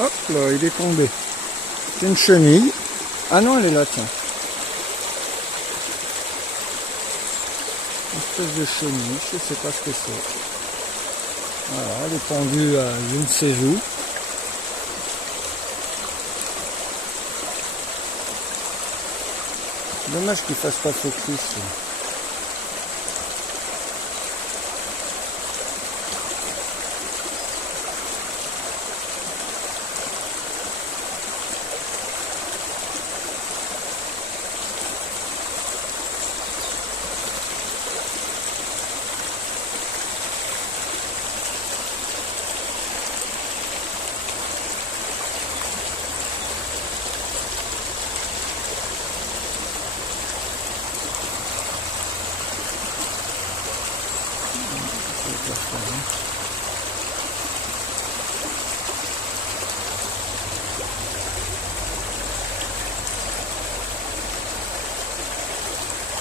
Hop là, il est tombé. C'est une chenille. Ah non, elle est là, tiens. Une espèce de chenille, je sais pas ce que c'est. Voilà, elle est pendue à je ne sais où. Dommage qu'il fasse pas focus.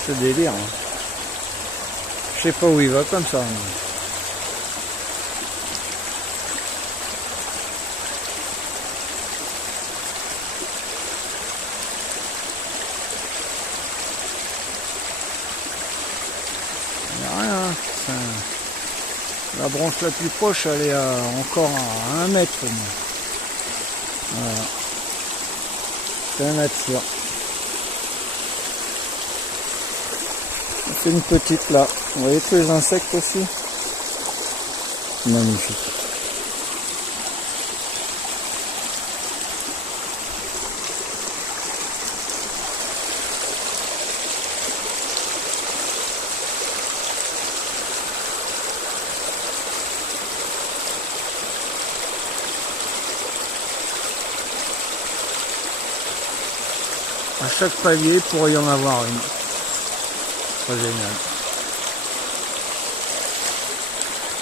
C'est délire. Hein. Je sais pas où il va comme ça. Il n'y a rien. La branche la plus proche, elle est encore à 1 mètre. Voilà. C'est un nature. C'est une petite là. Vous voyez tous les insectes aussi. Magnifique. À chaque palier, il pourrait y en avoir une. Très génial.